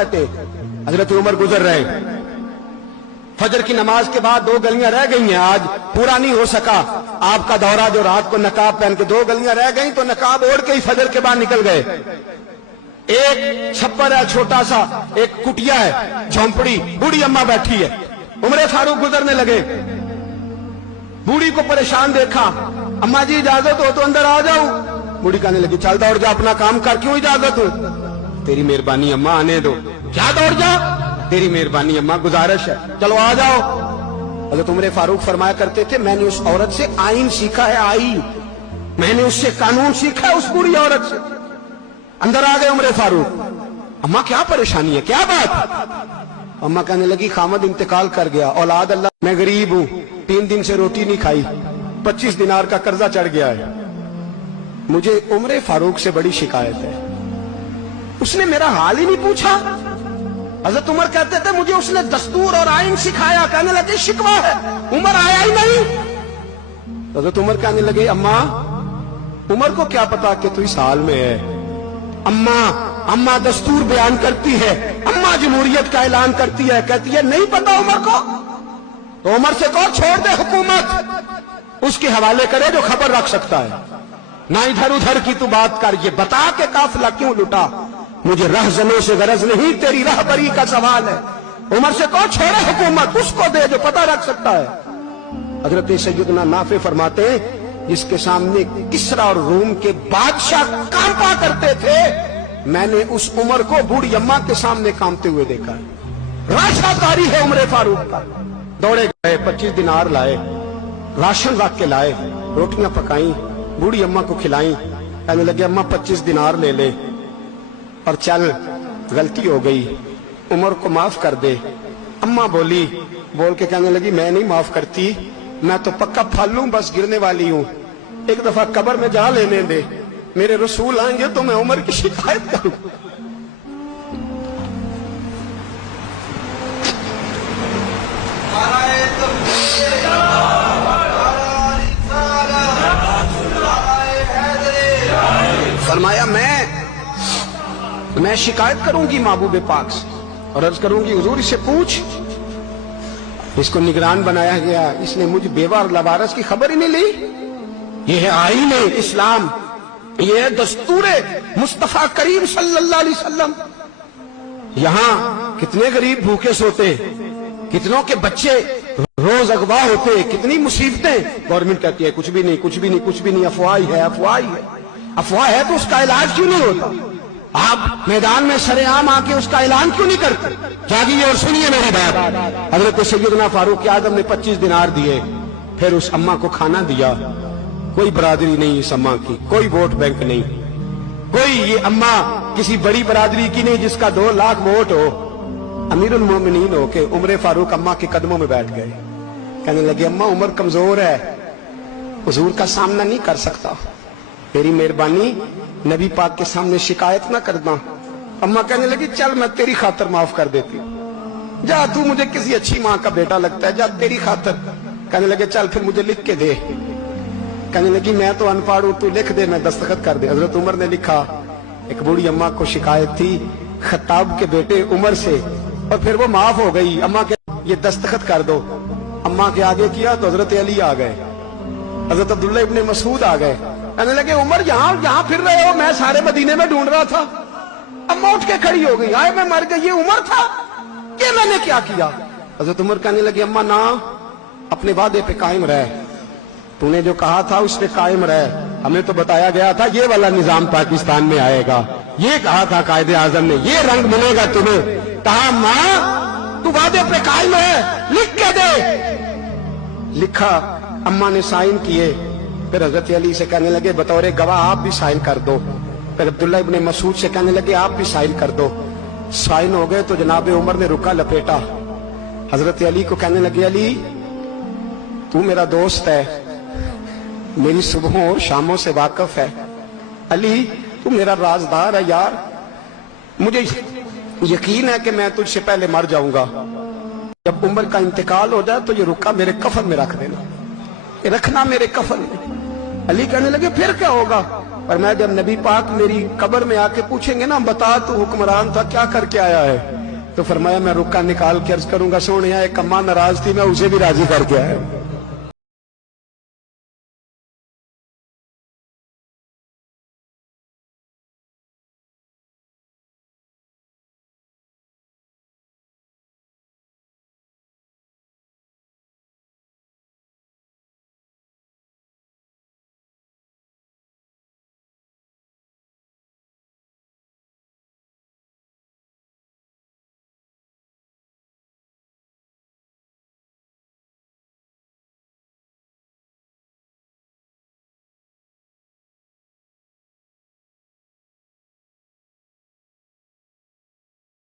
हजरत उमर गुजर रहे, फजर की नमाज के बाद 2 गलियां रह गई हैं, आज पूरा नहीं हो सका आपका दौरा, जो रात को नकाब पहन के 2 गलियां रह गई तो नकाब ओढ़ के ही फजर के बाद निकल गए। एक छप्पर है छोटा सा, एक कुटिया है, झोंपड़ी, बूढ़ी अम्मा बैठी है, उमर फारूक गुजरने लगे, बूढ़ी को परेशान देखा, अम्मा जी इजाजत हो तो अंदर आ जाऊं। बूढ़ी कहने लगी चल दौड़ जा, अपना काम कर, क्यों इजाजत हो? तेरी मेहरबानी अम्मा, आने दो। क्या दौड़ जा? तेरी मेहरबानी अम्मा, गुजारिश है, चलो आ जाओ। हज़रत उमर फारूक फरमाया करते थे, मैंने उस औरत से आइन सीखा है, आइन, मैंने उससे कानून सीखा है, उस बुरी औरत से। अंदर आ गए उमर फारूक, अम्मा क्या परेशानी है, क्या बात? अम्मा कहने लगी खामद इंतकाल कर गया, औलाद अल्लाह, मैं गरीब हूं, 3 दिन से रोटी नहीं खाई, 25 दिनार का कर्जा चढ़ गया है, मुझे उमर फारूक से बड़ी शिकायत है, उसने मेरा हाल ही नहीं पूछा। हज़रत उमर कहते थे मुझे उसने दस्तूर और आइन सिखाया, कहने लगे शिकवा है, उमर आया ही नहीं। हज़रत उमर कहने लगे अम्मा, उमर को क्या पता कि तू इस हाल में है। अम्मा दस्तूर बयान करती है, अम्मा जमहूरियत का ऐलान करती है, कहती है नहीं पता उमर को, तो उमर से कहो छोड़ दे हुकूमत, उसके हवाले करे जो खबर रख सकता है, ना इधर उधर की तू बात कर, ये बता के काफिला क्यों लुटा, मुझे रहजनों से गरज नहीं, तेरी रहबरी का सवाल है। उमर से कहो छोड़े हुकूमत, उसको दे जो पता रख सकता है। हजरत सैयदना नाफे फरमाते हैं, जिसके सामने किसरा और रूम के बादशाह कांपा करते थे, मैंने उस उमर को बूढ़ी अम्मा के सामने कांपते हुए देखा है। राशाकारी है उमर फारूक का। दौड़े गए, 25 दिनार लाए, राशन रख के लाए, रोटियां पकाई, बूढ़ी अम्मा को खिलाई, कहने लगे अम्मा 25 दिनार ले ले और चल, गलती हो गई, उमर को माफ कर दे। अम्मा बोली, बोल के कहने लगी मैं नहीं माफ करती, मैं तो पक्का फालू, बस गिरने वाली हूं, एक दफा कब्र में जा लेने दे, मेरे रसूल आएंगे तो मैं उमर की शिकायत करूं। फरमाया मैं शिकायत करूंगी महबूब पाक से और अर्ज करूंगी हुजूर इससे पूछ, इसको निगरान बनाया गया, इसने मुझ बेवा और लवारस की खबर ही नहीं ली। यह है आईन इस्लाम, यह है दस्तूर मुस्तफा करीम सल्लल्लाहु अलैहि वसल्लम। यहां कितने गरीब भूखे सोते, कितनों के बच्चे रोज अगवा होते, कितनी मुसीबतें। गवर्नमेंट कहती है कुछ भी नहीं, कुछ भी नहीं, कुछ भी नहीं, अफवाह ही है, अफवाह ही है। अफवाह है तो उसका इलाज क्यों नहीं होता? आप मैदान में सरेआम आके उसका ऐलान क्यों नहीं करते? जागिए और सुनिए मेरी बात। हजरत सैयदना फारूक आजम ने 25 दिनार दिए, फिर उस अम्मा को खाना दिया। कोई बरादरी नहीं इस अम्मा की, कोई वोट बैंक नहीं, कोई ये अम्मा किसी बड़ी बरादरी की नहीं जिसका 2 लाख वोट हो। अमीरुल मोमिनीन हो के उमर फारूक अम्मा के कदमों में बैठ गए, कहने लगे अम्मा उमर कमजोर है, हुजूर का सामना नहीं कर सकता, तेरी मेहरबानी नबी पाक के सामने शिकायत ना करना। अम्मा कहने लगी चल मैं तेरी खातर माफ कर देती हूं, जा तू मुझे किसी अच्छी माँ का बेटा लगता है, जा तेरी खातर। कहने लगे चल फिर मुझे लिख के दे। कहने लगी मैं तो अनपढ़ हूं, तू लिख दे, मैं दस्तखत कर दे। हजरत उमर ने लिखा। एक बूढ़ी अम्मा को शिकायत थी खत्ताब के बेटे उमर से, और फिर वो माफ हो गई। अम्मा के ये दस्तखत कर दो। अम्मा के आगे किया तो हजरत अली आ गए, हजरत अब्दुल्ला इब्ने मसूद आ गए। कहने लगे उमर यहाँ फिर रहे हो, मैं सारे मदीने में ढूंढ रहा था। अम्मा उठ के खड़ी हो गई, आए मैं मर गई, ये उमर था, ये मैंने क्या किया? हजरत उमर कहने लगे अम्मा ना, अपने वादे पे कायम रह, तूने जो कहा था उस पे कायम रह। हमें तो बताया गया था ये वाला निजाम पाकिस्तान में आएगा, ये कहा था कायदे आजम ने, ये रंग मिलेगा तुम्हें। कहा मां तू वादे पे कायम है, लिख के दे। लिखा, अम्मा ने साइन किए। फिर हजरत अली से कहने लगे बतौर गवाह आप भी साइन कर दो। फिर अब्दुल्ला इब्ने मसूद से कहने लगे आप भी साइन कर दो। साइन हो गए तो जनाब उमर ने रुका लपेटा। हजरत अली को कहने लगे अली तू मेरा दोस्त है, मेरी सुबहों और शामों से वाकिफ है, अली तू मेरा राजदार है यार, मुझे यकीन है कि मैं तुझसे पहले मर जाऊंगा, जब उमर का इंतकाल हो जाए तो ये रुका मेरे कफन में रख देना, रखना मेरे कफन में। अली कहने लगे फिर क्या होगा? اور میں جب نبی پاک میری قبر میں آ کے پوچھیں گے نا بتا تو حکمران تھا کیا کر کے آیا ہے، تو فرمایا میں رکا نکال کے عرض کروں گا سونے ایک اماں ناراض تھی میں اسے بھی راضی کر کے آیا ہوں۔